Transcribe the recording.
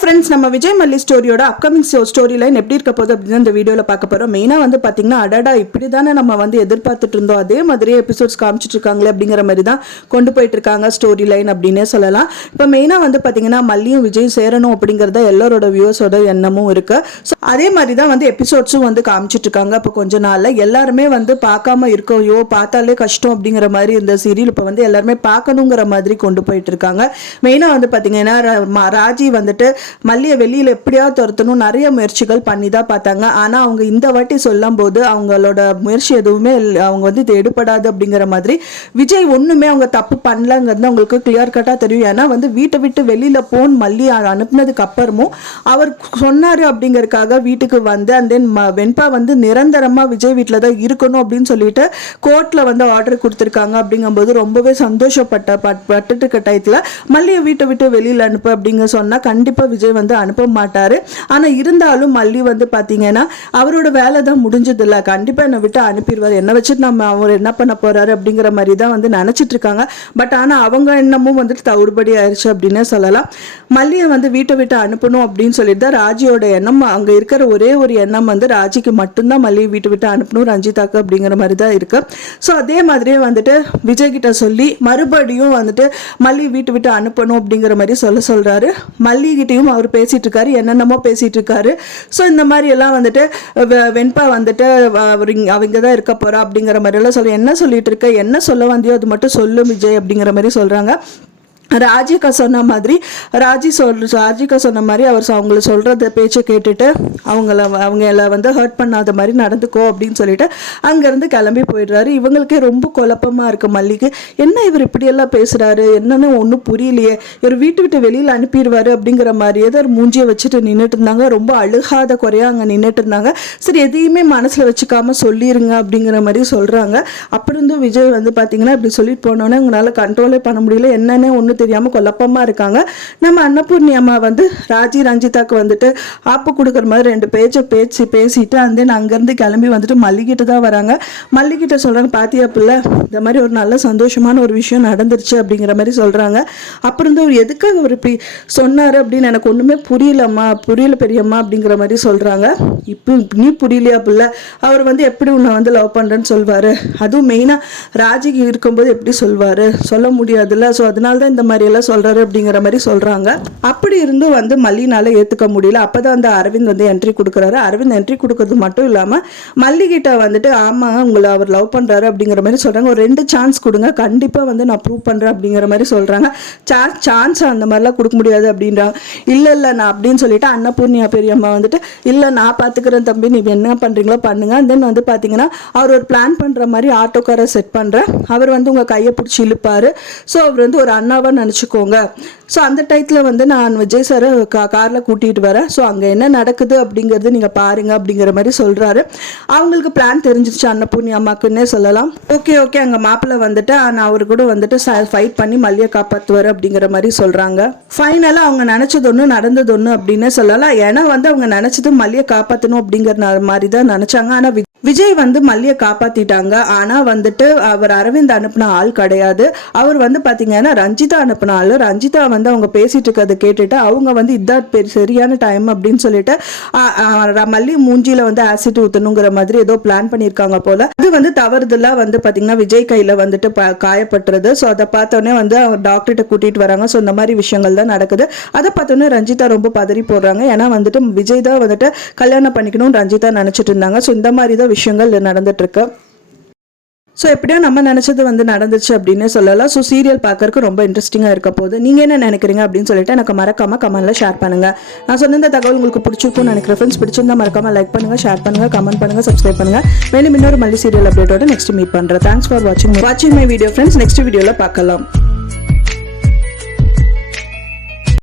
Friends, நம்ம விஜய் மல்லி ஸ்டோரியோட upcoming story line எப்படி இருக்க போகுது அப்படின்னு இந்த வீடியோவில் பார்க்க போகிறோம். மெயினாக வந்து பார்த்தீங்கன்னா, அடடா இப்படி தானே நம்ம வந்து எதிர்பார்த்துட்டு இருந்தோம், அதே மாதிரியே எபிசோட்ஸ் காமிச்சிட்டு இருக்காங்களே அப்படிங்கிற மாதிரி தான் கொண்டு போயிட்டு இருக்காங்க ஸ்டோரி லைன் அப்படின்னே சொல்லலாம். இப்போ மெயினாக வந்து பார்த்தீங்கன்னா, மல்லியும் விஜய் சேரணும் அப்படிங்கிறத எல்லாரோட வியூவர்ஸோட எண்ணமும் இருக்கு. ஸோ அதே மாதிரி தான் வந்து எபிசோட்ஸும் வந்து காமிச்சிட்டு இருக்காங்க. இப்போ கொஞ்ச நாளில் எல்லாருமே வந்து பார்க்காம இருக்கோ பார்த்தாலே கஷ்டம் அப்படிங்கிற மாதிரி இந்த சீரியல் இப்போ வந்து எல்லாருமே பார்க்கணுங்கிற மாதிரி கொண்டு போயிட்டு இருக்காங்க. மெயினாக வந்து பார்த்தீங்கன்னா, ராஜி வந்துட்டு மல்லியை வெளியில் எப்படியாவது துரத்தணும் நிறைய முயற்சிகள் பண்ணி தான் பார்த்தாங்க. ஆனால் அவங்க இந்த வாட்டி சொல்லும் போது அவங்களோட முயற்சி எதுவுமே அவங்க வந்து இது எடுபடாது அப்படிங்கிற மாதிரி விஜய் ஒன்றுமே அவங்க தப்பு பண்ணலங்கிறது அவங்களுக்கு கிளியர் கட்டாக தெரியும். ஏன்னா வந்து வீட்டை விட்டு வெளியில் போன் மல்லி அனுப்புனதுக்கு அப்புறமும் அவர் சொன்னார் அப்படிங்கிறதுக்காக வீட்டுக்கு வந்து அண்ட் தென் வெண்பா வந்து நிரந்தரமாக விஜய் வீட்டில் தான் இருக்கணும் அப்படின்னு சொல்லிட்டு கோர்ட்டில் வந்து ஆர்டர் கொடுத்துருக்காங்க. அப்படிங்கும்போது ரொம்பவே பட்டுட்டு இருக்க டயத்தில் மல்லியை வீட்டை விட்டு வெளியில் அனுப்பு அப்படிங்க சொன்னால் கண்டிப்பாக விஜய் வந்து அனுப்ப மாட்டாரு. ஆனா இருந்தாலும் மல்லி வந்து பாத்தீங்கன்னா அவரோட வேலை தான் முடிஞ்சதில்ல, கண்டிப்பா என்னை விட்டு அனுப்பிடுவார், என்ன வச்சுட்டு நம்ம அவர் என்ன பண்ண போறாரு அப்படிங்கிற மாதிரி தான் வந்து நினைச்சிட்டு இருக்காங்க. பட் ஆனா அவங்க எண்ணமும் வந்துட்டு தவிடுபடி ஆயிடுச்சு அப்படின்னு சொல்லலாம். மல்லியை வந்து வீட்டை விட்டு அனுப்பணும் அப்படின்னு சொல்லிட்டு தான் ராஜியோட எண்ணம். அங்க இருக்கிற ஒரே ஒரு எண்ணம் வந்து ராஜிக்கு மட்டும்தான் மல்லியை வீட்டை விட்டு அனுப்பணும், ரஞ்சிதாக்கு அப்படிங்கிற மாதிரி தான் இருக்கு. ஸோ அதே மாதிரியே வந்துட்டு விஜய் கிட்ட சொல்லி மறுபடியும் வந்துட்டு மல்லி வீட்டை விட்டு அனுப்பணும் அப்படிங்கிற மாதிரி சொல்றாரு. மல்லி கிட்டையும் அவர் பேசிட்டு இருக்காரு, என்னென்னமோ பேசிட்டு இருக்காரு. ஸோ இந்த மாதிரி எல்லாம் வந்துட்டு வெண்பா வந்துட்டு அவங்க தான் இருக்க போறா அப்படிங்கிற மாதிரி எல்லாம் என்ன சொல்லிட்டு இருக்க, என்ன சொல்ல வந்தியோ அது மட்டும் சொல்லு விஜய் அப்படிங்கிற மாதிரி சொல்றாங்க. ராஜிகா சொன்ன மாதிரி ராஜிகா சொன்ன மாதிரி அவர் அவங்கள சொல்கிறத பேச்சை கேட்டுட்டு அவங்கள வந்து ஹர்ட் பண்ணாத மாதிரி நடந்துக்கோ அப்படின்னு சொல்லிட்டு அங்கேருந்து கிளம்பி போயிடுறாரு. இவங்களுக்கே ரொம்ப குழப்பமாக இருக்குது மல்லிக்கு. என்ன இவர் இப்படியெல்லாம் பேசுகிறாரு, என்னன்னு ஒன்றும் புரியலையே, இவர் வீட்டு விட்டு வெளியில் அனுப்பிடுவார் அப்படிங்கிற மாதிரியே தான் மூஞ்சியை வச்சுட்டு நின்றுட்டு இருந்தாங்க. ரொம்ப அழுகாத குறையாக அங்கே நின்றுட்டு இருந்தாங்க. சரி எதையுமே மனசில் வச்சுக்காம சொல்லிடுங்க அப்படிங்கிற மாதிரி சொல்கிறாங்க. அப்படி இருந்தும் விஜய் வந்து பார்த்தீங்கன்னா இப்படி சொல்லிட்டு போனோன்னே உங்களால் கண்ட்ரோலே பண்ண முடியல, என்னன்னே ஒன்று தெரியாம குழப்பமா இருக்காங்க. நம்ம அன்னபூர்ணி அம்மா வந்து ரஞ்சிதாக்கு வந்துட்டு ஆப்பு கொடுக்குற மாதிரி 2 பேசிட்டு அந்த அங்கிருந்து கிளம்பி வந்துட்டு மல்லிகிட்ட தான் வராங்க. மல்லிகிட்ட சொல்றாங்க, பாத்தியா பிள்ளை இந்த மாதிரி ஒரு நல்ல சந்தோஷமான ஒரு விஷயம் நடந்துருச்சு அப்படிங்கிற மாதிரி சொல்றாங்க. அப்புறம் வந்து அவர் எதுக்காக அவர் இப்படி சொன்னாரு அப்படின்னு எனக்கு ஒண்ணுமே புரியல பெரியம்மா அப்படிங்கிற மாதிரி சொல்றாங்க. இப்போ நீ புரியலையா பிள்ளை, அவர் வந்து எப்படி உன்னை வந்து லவ் பண்றேன்னு சொல்வாரு, அதுவும் மெயினா ராஜிக்கு இருக்கும்போது எப்படி சொல்வாரு, சொல்ல முடியாதுல்ல. ஸோ அதனால தான் இந்த மாதிரி எல்லாம் சொல்றாரு அப்படிங்கிற மாதிரி சொல்றாங்க. அப்படி இருந்தும் வந்து மல்லினால ஏத்துக்க முடியல. அப்பதான் அந்த அரவிந்த் வந்து என்ட்ரி கொடுக்குறாரு. அரவிந்த் என்ட்ரி கொடுக்கறது மட்டும் இல்லாம மல்லிகிட்ட வந்துட்டு ஆமா உங்களை அவர் லவ் பண்றாரு அப்படிங்கிற மாதிரி சொல்றாங்க. ஒரு 2 சான்ஸ் கொடுங்க, கண்டிப்பா வந்து நான் ப்ரூவ் பண்றேன் அப்படிங்கிற மாதிரி சொல்றாங்க. சான்ஸ் அந்த மாதிரிலாம் கொடுக்க முடியாது அப்படின்றாங்க. இல்ல நான் அப்படின்னு சொல்லிட்டு அன்னபூர்ணியா பெரியம்மா வந்துட்டு இல்ல நான் பாத்துக்கிறேன் தம்பி, நீ என்ன பண்றீங்களோ பண்ணுங்க. தென் வந்து பாத்தீங்கன்னா அவர் ஒரு பிளான் பண்ற மாதிரி ஆட்டோக்காரை செட் பண்றேன், அவர் வந்து உங்க கையை பிடிச்சி இழுப்பாரு. ஸோ அவர் வந்து ஒரு அண்ணாவா நினச்சிக்கோங்க. ஸோ அந்த டயத்தில் வந்து நான் விஜய் சாரை காரில் கூட்டிகிட்டு வரேன். ஸோ அங்கே என்ன நடக்குது அப்படிங்கிறது நீங்கள் பாருங்க அப்படிங்கிற மாதிரி சொல்கிறாரு. அவங்களுக்கு பிளான் தெரிஞ்சிருச்சு அன்னபூர்ணி அம்மாக்குன்னே சொல்லலாம். ஓகே அங்கே மாப்பிள்ளை வந்துட்டு நான் அவர் கூட வந்துட்டு ஃபைட் பண்ணி மல்லியை காப்பாற்றுவார் அப்படிங்கிற மாதிரி சொல்கிறாங்க. ஃபைனலாக அவங்க நினச்சது ஒன்று நடந்தது ஒன்று அப்படின்னே சொல்லலாம். ஏன்னா வந்து அவங்க நினச்சது மல்லியை காப்பாற்றணும் அப்படிங்கிற மாதிரி தான் நினச்சாங்க. ஆனால் விஜய் வந்து மல்லியை காப்பாத்திட்டாங்க. ஆனா வந்துட்டு அவர் அரவிந்த் அனுப்பின ஆள் கிடையாது. அவர் வந்து பாத்தீங்கன்னா ரஞ்சிதா அனுப்பின ஆள். ரஞ்சிதா வந்து அவங்க பேசிட்டு இருக்கிறத கேட்டுட்டு அவங்க வந்து இதான் சரியான டைம் அப்படின்னு சொல்லிட்டு மல்லி மூஞ்சியில வந்து ஆசிட் ஊத்தணுங்கிற மாதிரி ஏதோ பிளான் பண்ணியிருக்காங்க போல. அது வந்து தவறுதலா வந்து பாத்தீங்கன்னா விஜய் கையில வந்துட்டு காயப்பட்டுறது. ஸோ அதை பார்த்தோன்னே வந்து டாக்டர்கிட்ட கூட்டிட்டு வராங்க. ஸோ இந்த மாதிரி விஷயங்கள் தான் நடக்குது. அதை பார்த்தோன்னே ரஞ்சிதா ரொம்ப பதறி போடுறாங்க. ஏன்னா வந்துட்டு விஜய் தான் வந்துட்டு கல்யாணம் பண்ணிக்கணும்னு ரஞ்சிதா நினைச்சிட்டு இருந்தாங்க. ஸோ இந்த மாதிரி தான் விஷயங்கள் நடந்துட்டு இருக்கு. ஸோ எப்படியோ நம்ம நினைச்சது வந்து நடந்துச்சு அப்படின்னு சொல்லலாம். ஸோ சீரியல் பார்க்கறதுக்கு ரொம்ப இன்ட்ரெஸ்டிங்காக இருக்க போகுது. நீங்கள் என்ன நினைக்கிறீங்க அப்படின்னு சொல்லிட்டு எனக்கு மறக்காம கமெண்ட்ல ஷேர் பண்ணுங்க. நான் சொன்ன இந்த தகவல் உங்களுக்கு பிடிச்சிருக்கும்னு நினைக்கிறேன். ஃப்ரெண்ட்ஸ் பிடிச்சிருந்தா மறக்காம லைக் பண்ணுங்க, ஷேர் பண்ணுங்க, கமெண்ட் பண்ணுங்க, சப்ஸ்கிரைப் பண்ணுங்க. மேலும் இன்னொரு மல்லி சீரியல் அப்டேட்டோட நெக்ஸ்ட் மீட் பண்றேன். தேங்க்ஸ் ஃபார் வாட்சிங் மை வீடியோ ஃப்ரெண்ட்ஸ். நெக்ஸ்ட் வீடியோல பார்க்கலாம்.